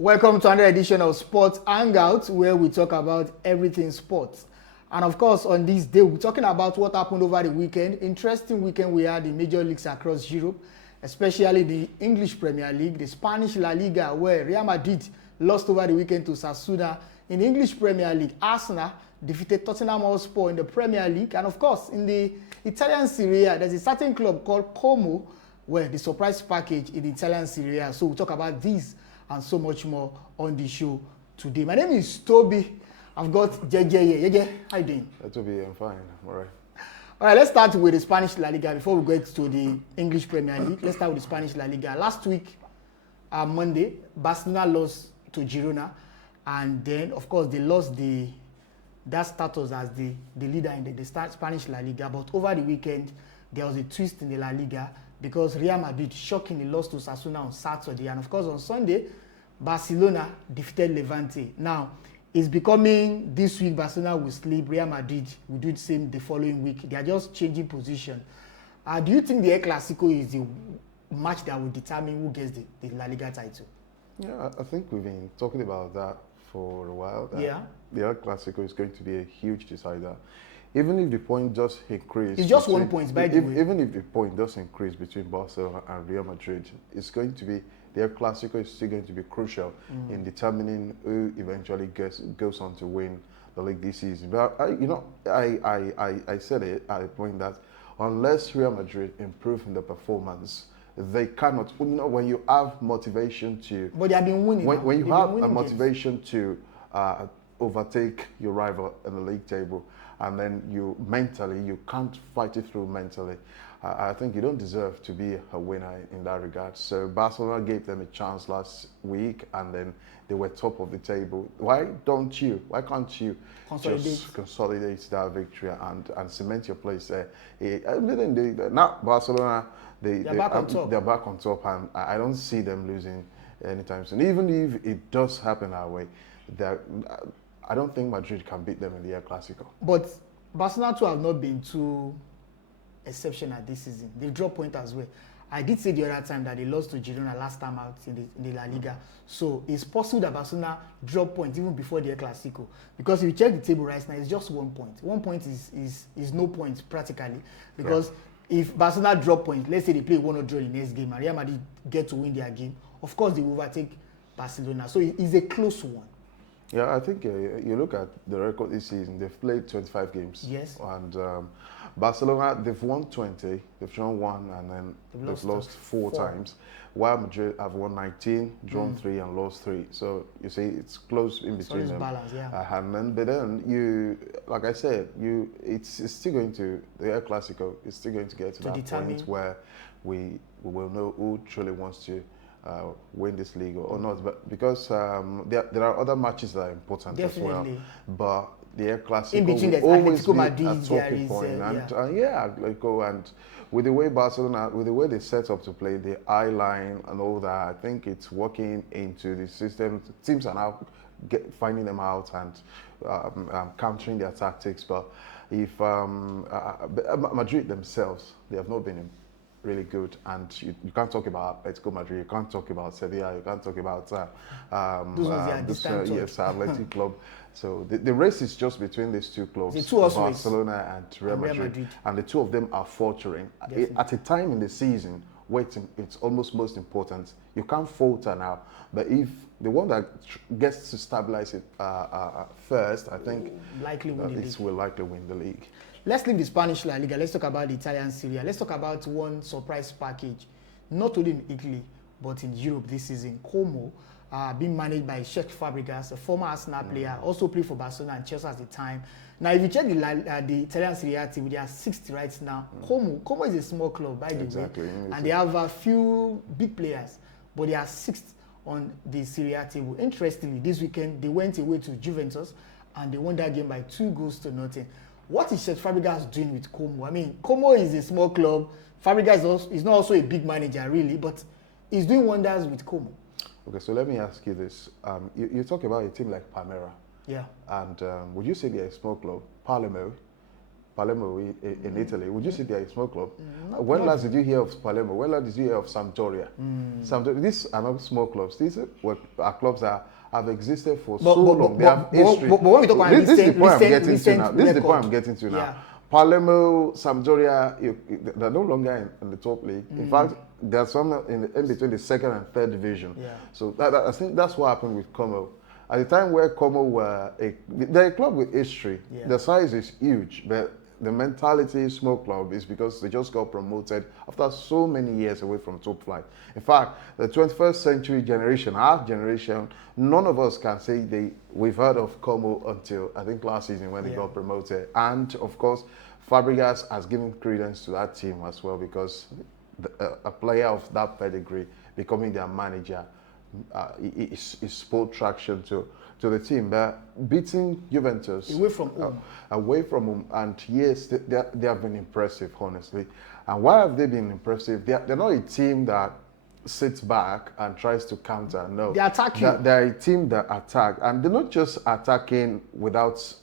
Welcome to another edition of Sports Hangout, where we talk about everything sports. And of course, on this day, we're talking about what happened over the weekend. Interesting weekend we had in major leagues across Europe, especially the English Premier League, the Spanish La Liga, where Real Madrid lost over the weekend to Osasuna. In the English Premier League, Arsenal defeated Tottenham Hotspur in the Premier League. And of course, in the Italian Serie A, there's a certain club called Como, where the surprise package in the Italian Serie A. So we'll talk about these and so much more on the show today. My name is Toby. I've got JJ here. JJ, how you doing? Toby, I'm fine. I'm all right. All right, let's start with the Spanish La Liga before we get to the English Premier League. Let's start with the Spanish La Liga. Last week, Monday, Barcelona lost to Girona, and then, of course, they lost that status as the leader in the Spanish La Liga. But over the weekend, there was a twist in the La Liga because Real Madrid shockingly lost to Osasuna on Saturday. And, of course, on Sunday, Barcelona defeated Levante. Now, it's becoming this week Barcelona will sleep, Real Madrid will do the same the following week. They are just changing position. Do you think the El Clasico is the match that will determine who gets the La Liga title? Yeah, I think we've been talking about that for a while. Yeah. The El Clasico is going to be a huge decider. Even if the point does increase... It's just 1 point, by the way. Even if the point does increase between Barcelona and Real Madrid, it's going to be... The El Clasico is still going to be crucial in determining who eventually goes on to win the league this season. But, I said it at a point that unless Real Madrid improve in the performance, they cannot... when you have motivation to... But they have been winning. When you have a motivation to overtake your rival in the league table, and then you can't fight it through mentally. I think you don't deserve to be a winner in that regard. So Barcelona gave them a chance last week, and then they were top of the table. Why can't you just consolidate that victory and cement your place there? Now Barcelona, they're back on top, and I don't see them losing anytime soon. Even if it does happen that way, I don't think Madrid can beat them in the El Clasico. But Barcelona too have not been too exceptional this season. They've dropped points as well. I did say the other time that they lost to Girona last time out in the La Liga. So it's possible that Barcelona drop points even before the El Clasico. Because if you check the table right now, it's just 1 point. 1 point is no point practically. Because if Barcelona drop points, let's say they play 1-0 draw in the next game and Real Madrid get to win their game, of course they will overtake Barcelona. So it's a close one. Yeah, I think you look at the record this season, they've played 25 games. Yes. And Barcelona, they've won 20, they've drawn 1, and then they've lost 4 times. While Madrid have won 19, drawn 3, and lost 3. So you see, it's close in between them. Balance, yeah. But then like I said, it's still going to, the El Clasico is still going to get to that point where we will know who truly wants to win this league or not, but because there are other matches that are important as well. But the El Clasico in between will always be Madrid, a talking point. And with the way Barcelona, with the way they set up to play, the eye line and all that, I think it's working into the system. Teams are now finding them out and countering their tactics. But if Madrid themselves, they have not been really good, and you can't talk about Atletico Madrid, you can't talk about Sevilla, you can't talk about Athletic Club. So the race is just between these two clubs, Barcelona and Real Madrid, and the two of them are faltering at a time in the season where it's almost most important. You can't falter now, but if the one that gets to stabilize it first, I think will likely win the league. Let's leave the Spanish La Liga. Let's talk about the Italian Serie A. Let's talk about one surprise package, not only in Italy, but in Europe this season. Como, being managed by Cesc Fabregas, a former Arsenal player, also played for Barcelona and Chelsea at the time. Now, if you check the Italian Serie A team, they are 6th right now. Como is a small club, by the way, and they have a few big players, but they are 6th on the Serie A table. Interestingly, this weekend, they went away to Juventus, and they won that game by 2-0. What is Cesc Fabregas doing with Como? I mean, Como is a small club. Fabregas is not also a big manager, really, but he's doing wonders with Como. Okay, so let me ask you this. You talk about a team like Palmeiras. Yeah. And would you say they're a small club? Palermo, Palermo in Italy. Would you say they're a small club? When last did you hear of Palermo? When last did you hear of Sampdoria? Sampdoria, these are not small clubs. These are clubs that have existed for so long. They have history. But when we talk about this is the point I'm getting to now. This is the record. point I'm getting to now. Yeah. Palermo, Sampdoria, they're no longer in the top league. In fact, there's some in between the second and third division. Yeah. So I think that's what happened with Como. At the time where Como were they're a club with history. Yeah. The size is huge, but the mentality small club is because they just got promoted after so many years away from top flight. In fact, the 21st century generation, our generation, none of us can say we've heard of Como until I think last season when they got promoted. And of course, Fabregas has given credence to that team as well, because a player of that pedigree becoming their manager is sport traction to the team. They're beating Juventus away from home. And yes, they have been impressive, honestly. And why have they been impressive? They're not a team that sits back and tries to counter. No, they attack you. They're a team that attack, and they're not just attacking without.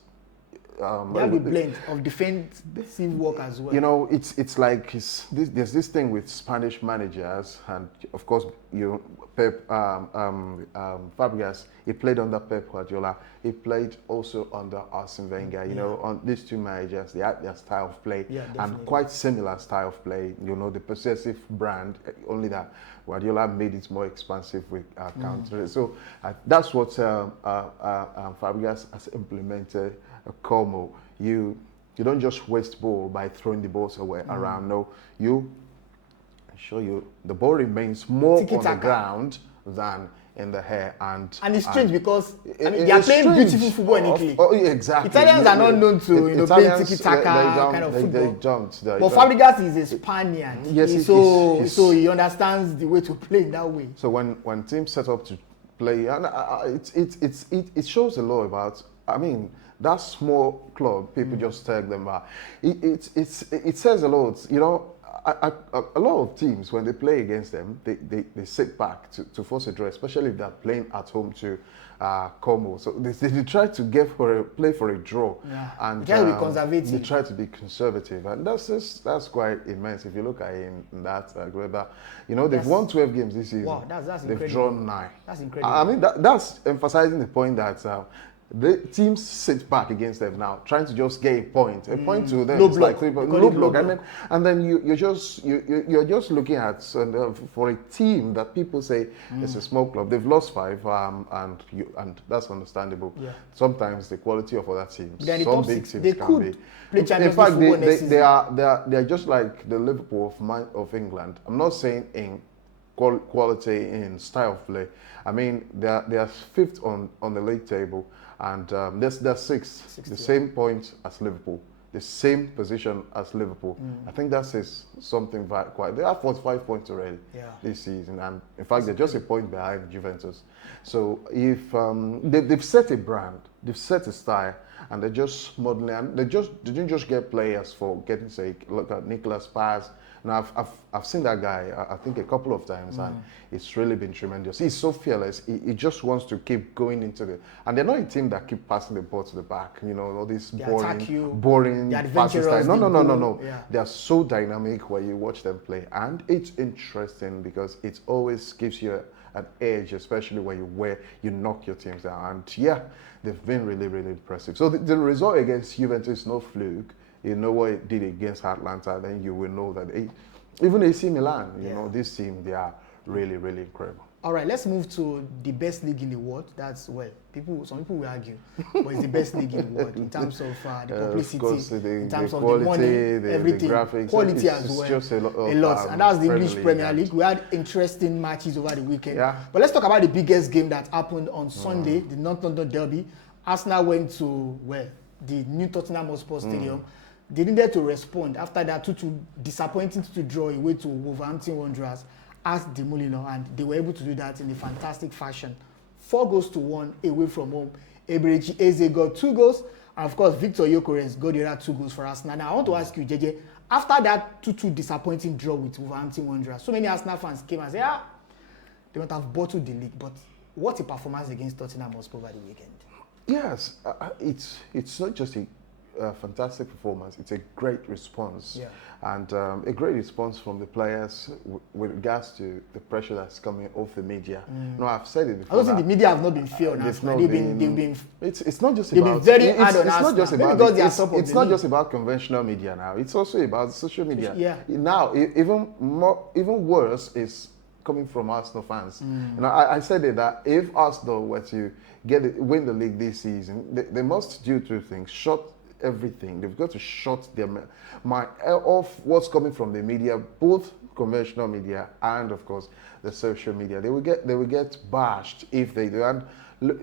They have a blend of defensive work as well. You know, it's like there's this thing with Spanish managers, and of course, Pep Fabregas. He played under Pep Guardiola. He played also under Arsene Wenger. You know, on these two managers, they had their style of play, and quite similar style of play. You know, the possessive brand. Only that Guardiola made it more expansive with counter. So that's what Fabregas has implemented. Como, you don't just waste ball by throwing the balls away around. No, the ball remains more on the ground than in the air, and it's strange because they are playing beautiful football in Italy. Oh, exactly. Italians are not known to play tiki-taka kind of football. They don't. But Fabregas is a Spaniard. Yes, so he understands the way to play in that way. So when teams set up to play, and it shows a lot about. I mean, that small club, people just tag them out. It says a lot. You know, a lot of teams, when they play against them, they sit back to force a draw, especially if they're playing at home to Como. So they try to play for a draw. Yeah. And they try to be conservative. They try to be conservative. And that's quite immense. If you look at it in that, you know, they've won 12 games this season. Wow, that's incredible. They've drawn 9. That's incredible. I mean, that's emphasizing the point that the teams sit back against them now, trying to just get a point. A point to them is like 3 points. Low block. And then you're just looking at for a team that people say it's a small club. They've lost 5, and that's understandable. Yeah. Sometimes the quality of other teams, some big teams they can could be. Play In fact, they are just like the Liverpool of England. I'm not saying in quality, in style of play. I mean, they are 5th on the league table. And they're 6th, the same point as Liverpool, the same position as Liverpool. I think that says something quite. They have 45 points already this season, and in fact, they're just a point behind Juventus. So if they've set a brand, they've set a style, and they're just modeling. And they didn't just get players for getting sake. Look at Nicolas Paz. Now I've seen that guy I think a couple of times, and it's really been tremendous. He's so fearless. He just wants to keep going into and they're not a team that keep passing the ball to the back. You know, all these boring passes. No. Yeah. They are so dynamic when you watch them play, and it's interesting because it always gives you an edge, especially when you knock your teams down. And they've been really, really impressive. So the result against Juventus is no fluke. You know what it did against Atlanta, then you will know that even AC Milan, you know, this team, they are really, really incredible. All right, let's move to the best league in the world. That's, some people will argue, but it's the best league in the world in terms of the publicity, course, in terms of quality, the money, everything, the graphics, quality as well. Just a lot. And that's the English Premier League. We had interesting matches over the weekend. Yeah. But let's talk about the biggest game that happened on Sunday, the North London Derby. Arsenal went to, the new Tottenham Hotspur Stadium. They needed to respond after that 2-2 disappointing to draw away to Wolverhampton Wanderers at the Molineux, and they were able to do that in a fantastic fashion. 4-1 away from home. Eberechi Eze got 2 goals, and of course Victor Gyökeres got the other 2 goals for Arsenal. Now I want to ask you, JJ, after that 2-2 disappointing draw with Wolverhampton Wanderers, so many Arsenal fans came and said, they might have bottled the league, but what a performance against Tottenham Hotspur over the weekend. Yes, it's not just a fantastic performance. It's a great response. Yeah. And a great response from the players with regards to the pressure that's coming off the media. No, I've said it I before. don't think the media have not been fair on us. They've been. It's not just they've about. been very it's hard on it's us not just now. about. Maybe because they are top of It's the not league. just about conventional media now. It's also about social media. Yeah. Now, even worse is coming from Arsenal fans. You know, I said it that if Arsenal were to win the league this season, they must do two things: shut everything. They've got to shut their mind off what's coming from the media, both conventional media and, of course, the social media. They will get bashed if they do. And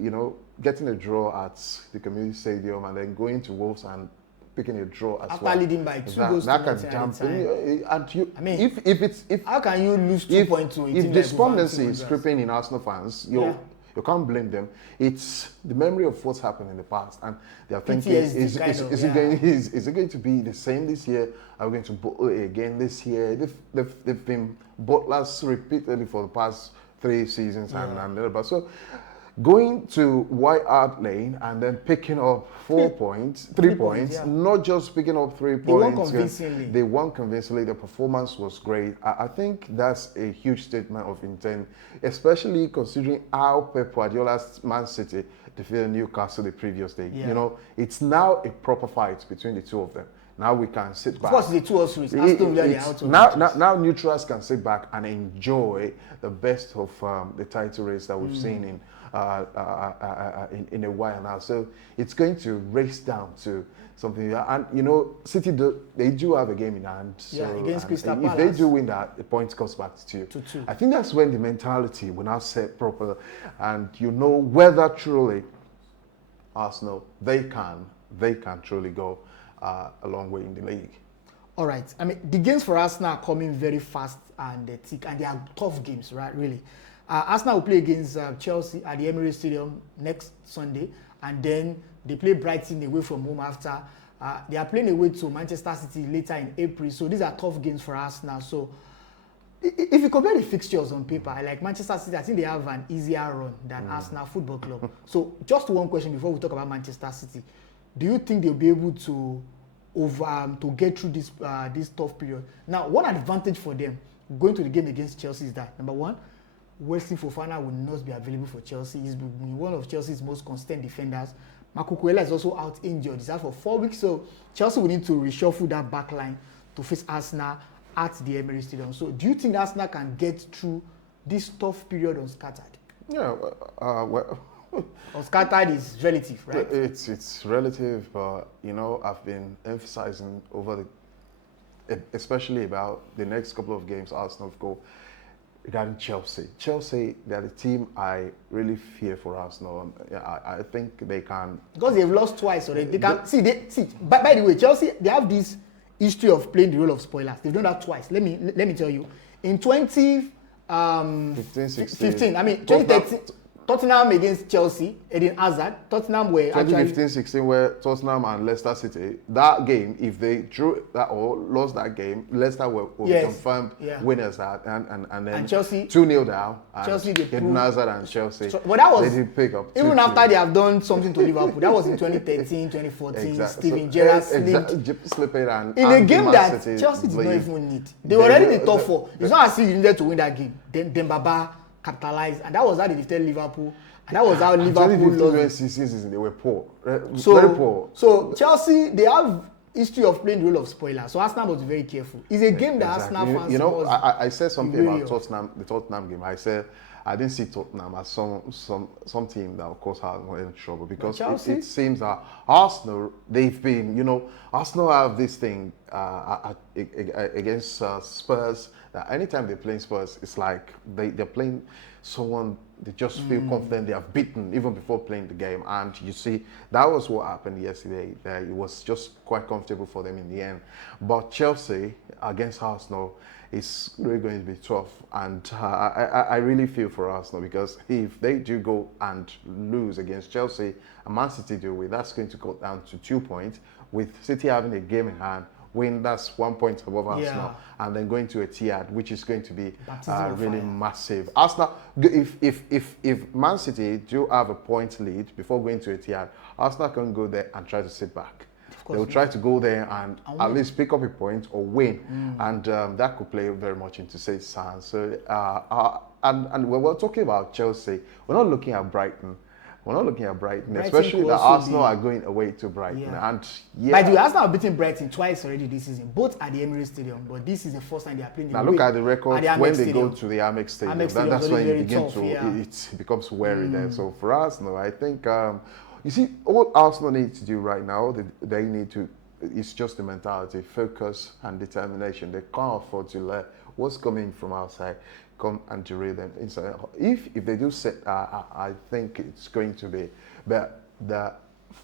you know, getting a draw at the community stadium and then going to Wolves and picking a draw as After well. leading by 2 goals that to can nothing dampen. And you, I mean, if how can you lose 2 points to a team if like despondency Wolverhampton is Wanderers? creeping in Arsenal fans, you can't blame them. It's the memory of what's happened in the past, and they're thinking, PTSD is kind it going to be the same this year? Are we going to bottle it again this year? They've been bottlers repeatedly for the past 3 seasons and so. Going to White Hart Lane and then picking up 3 points, not just picking up 3 points. They won convincingly. They won convincingly. The performance was great. I think that's a huge statement of intent, especially considering how Pep Guardiola's Man City defeated Newcastle the previous day. Yeah. You know, it's now a proper fight between the two of them. Now we can sit back. Of course, the 2 or 3. Aston Villa, out of now neutrals can sit back and enjoy the best of the title race that we've seen in a while now. So it's going to race down to something. And you know, City they do have a game in hand. So, against Crystal if Palace. they do win that, the point comes back to 2. 2. I think that's when the mentality will now set proper, and you know whether truly Arsenal they can truly go a long way in the league. All right. I mean, the games for Arsenal are coming very fast and thick, and they are tough games, right? Really. Arsenal will play against Chelsea at the Emirates Stadium next Sunday, and then they play Brighton away from home after. They are playing away to Manchester City later in April, so these are tough games for Arsenal. So, if you compare the fixtures on paper, like Manchester City, I think they have an easier run than Arsenal Football Club. So, just one question before we talk about Manchester City: do you think they'll be able to get through this tough period? Now, one advantage for them going to the game against Chelsea is that, number one, Wesley Fofana will not be available for Chelsea. He's one of Chelsea's most constant defenders. Marco Cuella is also out injured. He's out for 4 weeks, so Chelsea will need to reshuffle that back line to face Arsenal at the Emirates Stadium. So do you think Arsenal can get through this tough period unscattered? Yeah, well... Unscattered is relative, right? It's relative, but you know, I've been emphasizing especially about the next couple of games Arsenal go regarding Chelsea. Chelsea, they're the team I really fear for Arsenal. I think they can, because they've lost twice already. They can see. By the way, Chelsea, they have this history of playing the role of spoilers. They've done that twice. Let me tell you. In 2015, I mean 2013. Tottenham against Chelsea, Eden Hazard. Tottenham were 2015-16 where Tottenham and Leicester City. That game, if they drew that or lost that game, Leicester will be confirmed winners. And then Chelsea 2-0 down. Chelsea Eden Hazard and Chelsea. But that was they did pick up even after they have done something to Liverpool. That was in 2013, 2014. Exactly. Steven Gerrard slipping and in a game that City Chelsea did not even need. They were already in the top 4. It's not as if you needed to win that game. Then Baba capitalized, and that was how they defeated Liverpool, and that was how Liverpool lost. They were poor, very poor. So Chelsea, they have history of playing the role of spoiler. So Arsenal must be very careful. It's a game that Arsenal fans. You know, I said something about Tottenham, the Tottenham game. I said I didn't see Tottenham as some team that of course has in trouble, because it seems that Arsenal, they've been, you know, Arsenal have this thing against Spurs, that anytime they're playing Spurs, it's like they're playing someone they just feel confident they have beaten even before playing the game. And you see, that was what happened yesterday. It was just quite comfortable for them in the end. But Chelsea against Arsenal is really going to be tough. And I really feel for Arsenal, because if they do go and lose against Chelsea and Man City do it, that's going to go down to 2 points, with City having a game in hand. Win, that's 1 point above Arsenal, and then going to a Etihad, which is going to be really massive. Arsenal, if Man City do have a point lead before going to a Etihad, Arsenal can go there and try to sit back. They'll try to go there and at win. least pick up a point or win, and that could play very much into Saint's hands. So, and when we're talking about Chelsea, we're not looking at Brighton. We're not looking at Brighton, especially that Arsenal are going away to Brighton. Yeah. And By the way, Arsenal have beaten Brighton twice already this season, both at the Emirates Stadium. But this is the first time they are playing. Now look at the record when they go to the Amex Stadium. That's when you begin tough, it becomes wary there. So for Arsenal, I think you see what Arsenal need to do right now. They need to. It's just the mentality, focus, and determination. They can't afford to let what's coming from outside come and derail them inside. If they do set, I think it's going to be, but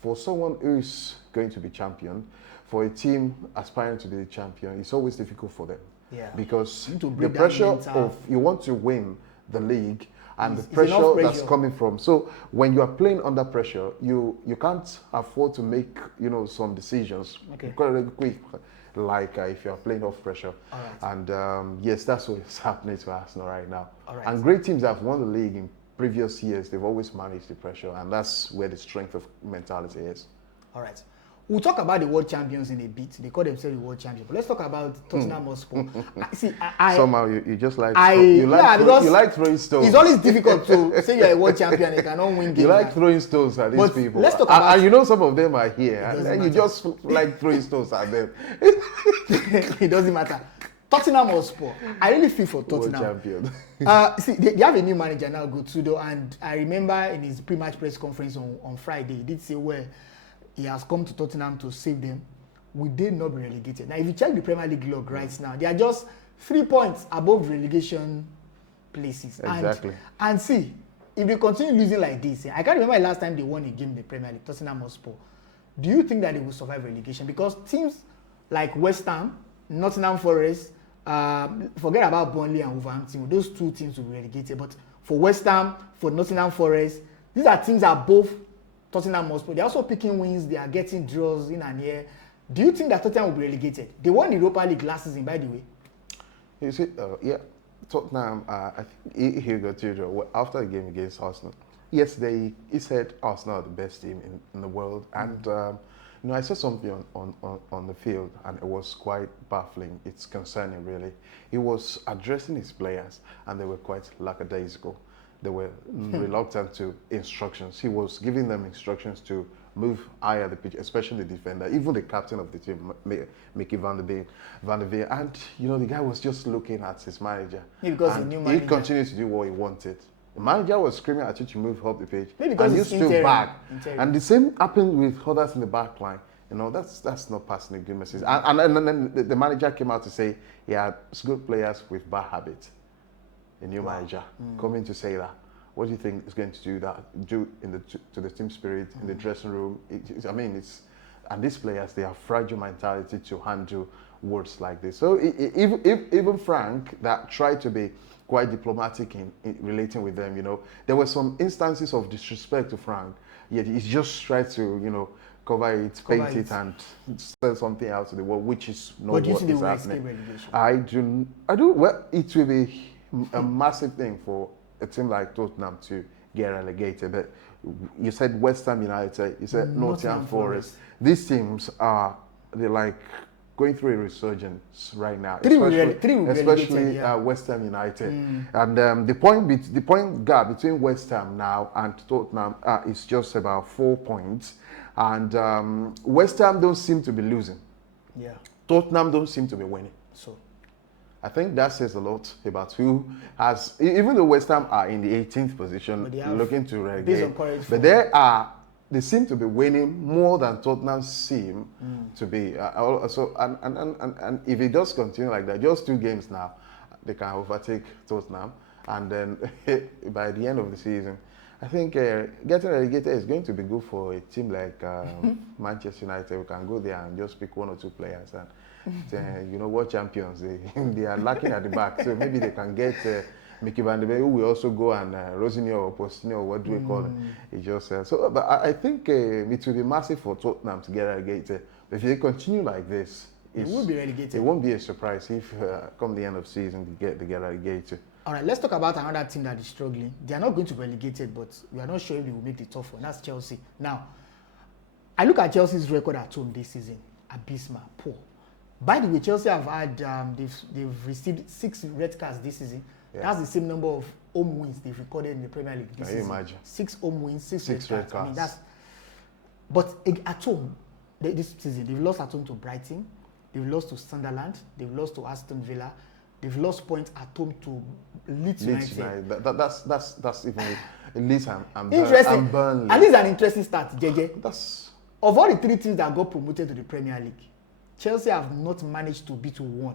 for someone who's going to be champion, for a team aspiring to be the champion, it's always difficult for them. Yeah. Because the pressure of you want to win the league and the pressure that's coming from. So when you are playing under pressure, you can't afford to make some decisions quick. Like if you are playing off pressure. And yes, that's what's happening to Arsenal right now. And great teams that have won the league in previous years, they've always managed the pressure, and that's where the strength of mentality is. All right. We'll talk about the world champions in a bit. They call themselves the world champions. But let's talk about Tottenham Hotspur. See, somehow you just like you like throwing stones. It's always difficult to say you're a world champion and you cannot win games. You like throwing stones at these people. Let's talk about and some of them are here, and then you just like throwing stones at them. It doesn't matter. Tottenham Hotspur. I really feel for Tottenham. World champion. See, they have a new manager now, Gutudo, and I remember in his pre-match press conference on Friday, he did say, well, he has come to Tottenham to save them. Will they not be relegated? Now, if you check the Premier League log right now, they are just 3 points above relegation places. Exactly. And see, if they continue losing like this, I can't remember the last time they won a game in the Premier League, Tottenham Hotspur. Do you think that they will survive relegation? Because teams like West Ham, Nottingham Forest, forget about Burnley and Wolverhampton, those two teams will be relegated. But for West Ham, for Nottingham Forest, these are teams that both Tottenham Hotspur. They're also picking wins. They are getting draws in and here. Do you think that Tottenham will be relegated? They won the Europa League last season, by the way. You see, Tottenham, I think he got to after the game against Arsenal. Yesterday, he said Arsenal are the best team in the world. And, I saw something on the field, and it was quite baffling. It's concerning, really. He was addressing his players, and they were quite lackadaisical. They were reluctant to instructions. He was giving them instructions to move higher the pitch, especially the defender, even the captain of the team, Mickey Van der Veer. And, the guy was just looking at his manager. Because the new manager. He continued to do what he wanted. The manager was screaming at you to move up the pitch. Maybe because and you stood back. And the same happened with others in the back line. That's not passing a good message. And then the manager came out to say he had good players with bad habits. A new manager coming to say that. What do you think is going to do to the team spirit in the dressing room? And these players, they have fragile mentality to handle words like this. So even Frank, that tried to be quite diplomatic in relating with them, there were some instances of disrespect to Frank. Yet he just tried to, cover it, paint it, and sell something out to the world, which is not what is happening. I do. Well, it will be a massive thing for a team like Tottenham to get relegated. But you said West Ham United, you said Nottingham Forest. These teams they're like going through a resurgence right now, especially West Ham United. And the point gap between West Ham now and Tottenham is just about 4 points. And West Ham don't seem to be losing. Yeah. Tottenham don't seem to be winning. So I think that says a lot about who has, even though West Ham are in the 18th position, looking to relegate, but they seem to be winning more than Tottenham seem to be. And if it does continue like that, just 2 games now, they can overtake Tottenham, and then by the end of the season, I think getting relegated is going to be good for a team like Manchester United. We can go there and just pick 1 or 2 players and. World champions, they are lacking at the back, so maybe they can get Mickey Van der Veer, who will also go, and Rosinio or Postinio, or what do we call it? But I think it will be massive for Tottenham to get relegated. But if they continue like this, it will be relegated. It won't be a surprise if come the end of the season they get relegated. All right, let's talk about another team that is struggling. They are not going to be relegated, but we are not sure if they will make the top one. That's Chelsea. Now, I look at Chelsea's record at home this season. Abysmal, poor. By the way, Chelsea have had they've received 6 red cards this season. Yeah. That's the same number of home wins they've recorded in the Premier League this season. Can you imagine? 6 home wins, 6 red cards. I mean, that's. But at home, this season they've lost at home to Brighton, they've lost to Sunderland, they've lost to Aston Villa, they've lost points at home to Leeds United. That's even Leeds and Burnley. At least an interesting start, JJ. That's of all the 3 teams that got promoted to the Premier League, Chelsea have not managed to beat 1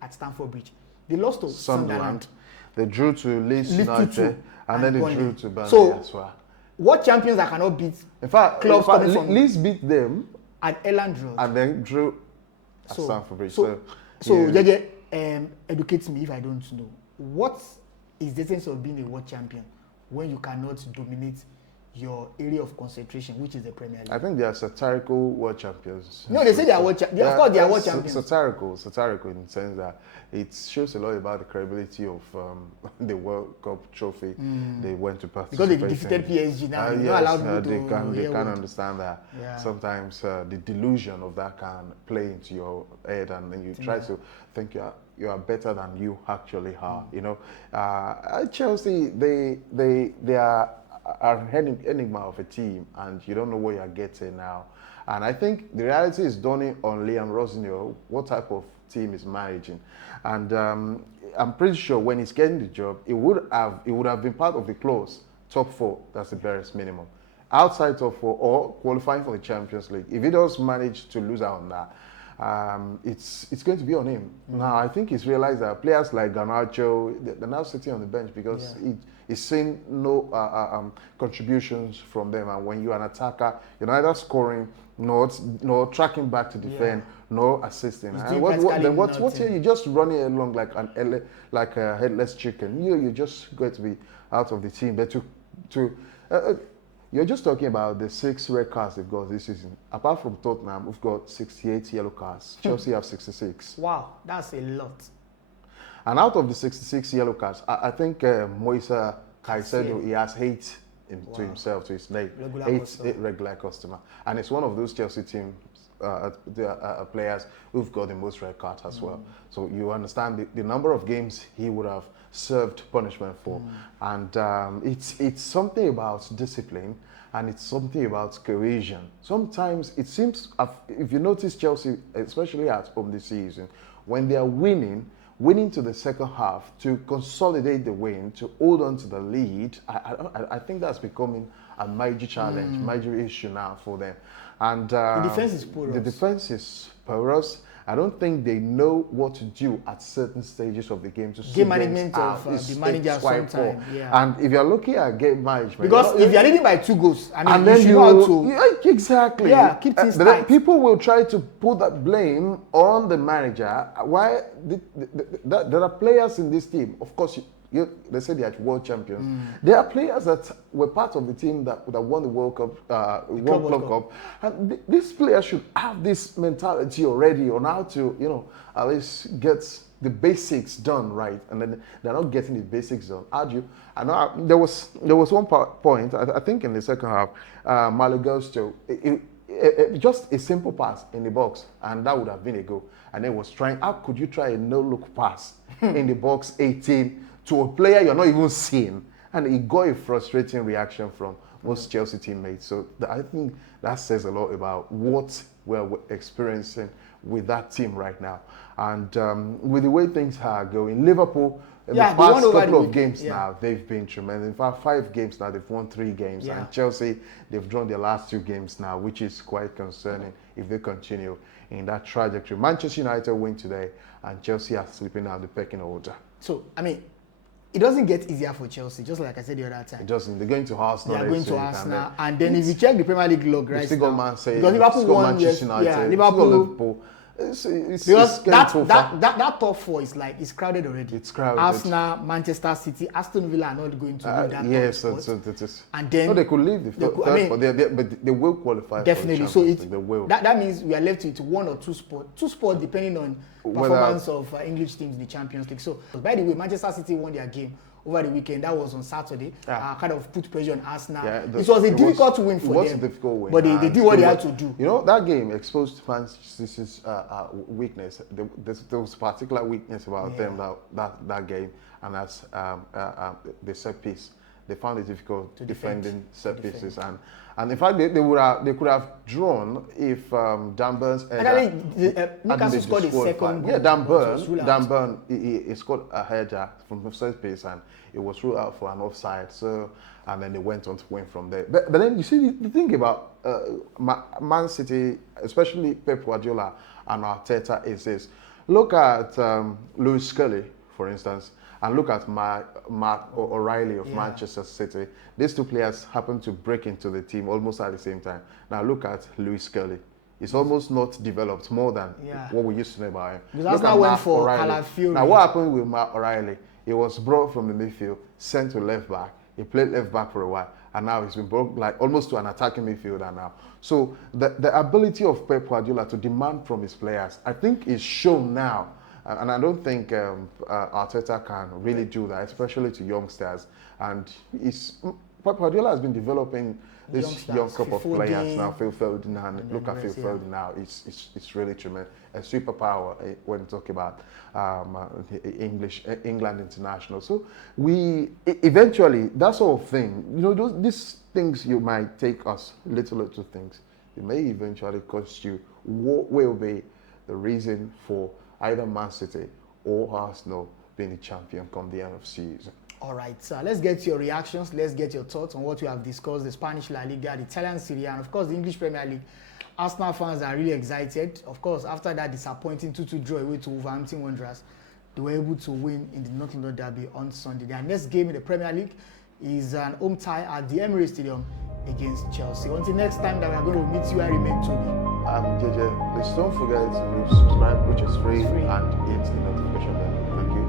at Stamford Bridge. They lost to Sunderland. They drew to Leeds United, and then they drew to Burnley as well. What champions that cannot beat? In fact, Leeds beat them at Elland Road, and then drew at Stamford Bridge. So JJ, educate me if I don't know. What is the sense of being a world champion when you cannot dominate your area of concentration, which is the Premier League? I think they are satirical world champions. No, they say they are world champions. Of course, they are world champions. Satirical in the sense that it shows a lot about the credibility of the World Cup trophy. They went to participate. Because they defeated PSG now. They can understand that. Yeah. Sometimes the delusion of that can play into your head, and then you try to think you are better than you actually are. You know, Chelsea, they are an enigma of a team, and you don't know what you're getting now. And I think the reality is dawning on Liam Rossinier what type of team is managing. And I'm pretty sure when he's getting the job, it would have been part of the clause top 4. That's the barest minimum. Outside top 4 or qualifying for the Champions League, if he does manage to lose out on that, it's going to be on him. Now I think he's realized that players like Garnacho, they're now sitting on the bench because he's seen no contributions from them. And when you're an attacker, you're neither scoring nor tracking back to defend, nor assisting. What's here? You're just running along like a headless chicken. You're just going to be out of the team. But you're just talking about the 6 red cards they've got this season. Apart from Tottenham, we've got 68 yellow cards. Chelsea have 66. Wow, that's a lot. And out of the 66 yellow cards, I think Moisa Caicedo, he has 8 to himself, to his name. 8 regular customer. And it's one of those Chelsea teams, players who've got the most red cards as well. So you understand the number of games he would have served punishment for. And it's something about discipline, and it's something about cohesion. Sometimes it seems, if you notice Chelsea, especially at home this season, when they are winning to the second half, to consolidate the win, to hold on to the lead, I think that's becoming a major challenge, major issue now for them. And the defense is porous. The defense is porous. I don't think they know what to do at certain stages of the game to game management of the manager sometimes. Yeah. And if you're looking at game management, because if you're leading by 2 goals, I mean, and then you know how to exactly keep things tight. People will try to put that blame on the manager. Why there are players in this team, of course. They say they are world champions. There are players that were part of the team that won the World Cup, World Club Cup, and these players should have this mentality already on how to, at least get the basics done right. And then they're not getting the basics done. How do you? I know there was one point I think in the second half, Malagosto, just a simple pass in the box, and that would have been a goal. And it was trying. How could you try a no-look pass in the box 18? To a player you're not even seeing, and he got a frustrating reaction from most Chelsea teammates. So I think that says a lot about what we're experiencing with that team right now. And with the way things are going, Liverpool, the past couple of games now, they've been tremendous. In fact, 5 games now, they've won 3 games. And Chelsea, they've drawn their last 2 games now, which is quite concerning if they continue in that trajectory. Manchester United win today, and Chelsea are slipping down the pecking order. So, I mean, it doesn't get easier for Chelsea, just like I said the other time. It doesn't. They're going to Arsenal. They are going to Arsenal. And then if you check the Premier League log right now, Man City, because Liverpool won, Liverpool. Because that top 4 is crowded already. It's crowded. Arsenal, Manchester City, Aston Villa are not going to leave that. Yes, top and then they could leave the third, but they will qualify. Definitely. For the so they will. That means we are left with 1 or 2 spots. 2 spots depending on performance of English teams in the Champions League. So, by the way, Manchester City won their game over the weekend. That was on Saturday. Yeah. Kind of put pressure on Arsenal. Yeah, It was a difficult win for them. It was a difficult win. But they did what they had to do. You know, that game exposed Man City's weakness. There was particular weakness about them that game, and that's the set piece. They found it difficult defending set pieces, and in fact they could have drawn if Dan Burns Newcastle scored a second goal. Yeah, Dan Burn he scored a header from the set piece, and it was ruled out for an offside. So, and then they went on to win from there. But then you see the thing about Man City, especially Pep Guardiola and Arteta, is this: look at Lewis Scully, for instance, and look at Matt O'Reilly of Manchester City. These two players happen to break into the team almost at the same time. Now look at Lewis Scully. He's almost not developed more than what we used to know about him. Because Arsenal went for Calafiori. Now what happened with Matt O'Reilly? He was brought from the midfield, sent to left back. He played left back for a while, and now he's been brought like almost to an attacking midfielder now. So the ability of Pep Guardiola to demand from his players, I think, is shown now. And I don't think Arteta can really do that, especially to youngsters. And Pep Guardiola has been developing this young couple of players now. Phil Foden, and look at Phil Foden now. It's really tremendous. A superpower when you talk about England international. So we eventually, that sort of thing, you know, these things you might take us little things. It may eventually cost you what will be the reason for either Man City or Arsenal being the champion come the end of season. All right, so let's get your reactions. Let's get your thoughts on what we have discussed: the Spanish La Liga, the Italian Serie A, and of course the English Premier League. Arsenal fans are really excited. Of course, after that disappointing 2-2 draw away to Wolverhampton Wanderers, they were able to win in the North London Derby on Sunday. Their next game in the Premier League is an home tie at the Emirates Stadium against Chelsea. Until next time that we are going to meet you, I remain Toby. I'm JJ. Please don't forget to subscribe, which is free, and hit the notification bell. Thank you.